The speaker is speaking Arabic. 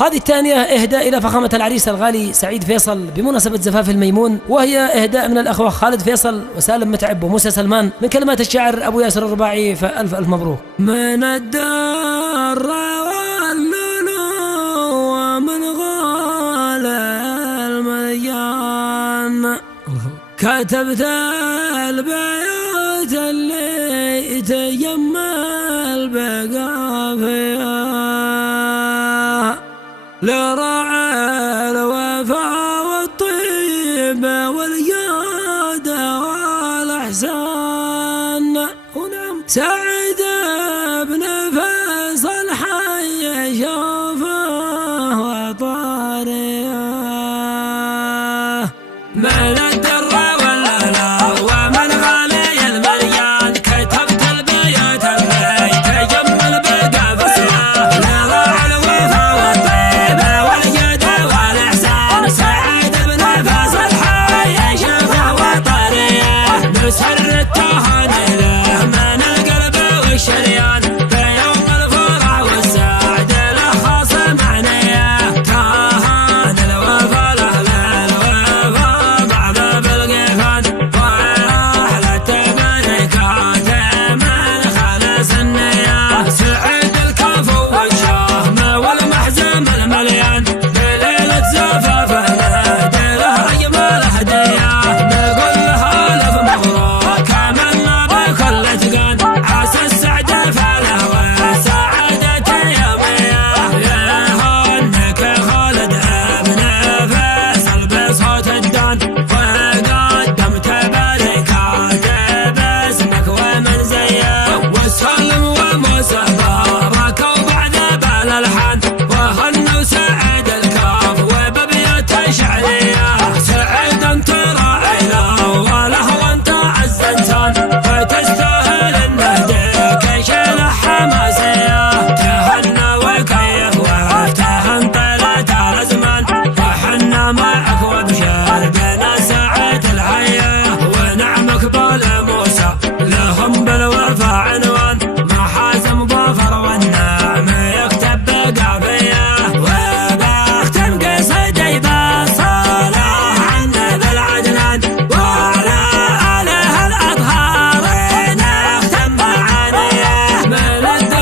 هذه الثانية إهداء إلى فخامة العريس الغالي سعيد فيصل بمناسبة زفاف الميمون، وهي إهداء من الأخوة خالد فيصل وسالم متعب وموسى سلمان من كلمات الشاعر أبو ياسر الرباعي، فألف ألف مبروك. من الدار واللولو ومن غال المليان كتبت البيوت اللي تجمل بقى فيها لراعي الوفا والطيبة والجودة والإحسان. ونعم سعد بن فيصل حي شوفه وطاريه من الدرة واللهلا ومن غالي المريان كتبت البيوت اللي تجمل بقى فيها لراعي الوفا والطيبة والجودة والإحسان. سعد بن فيصل حي شوفه وطاريه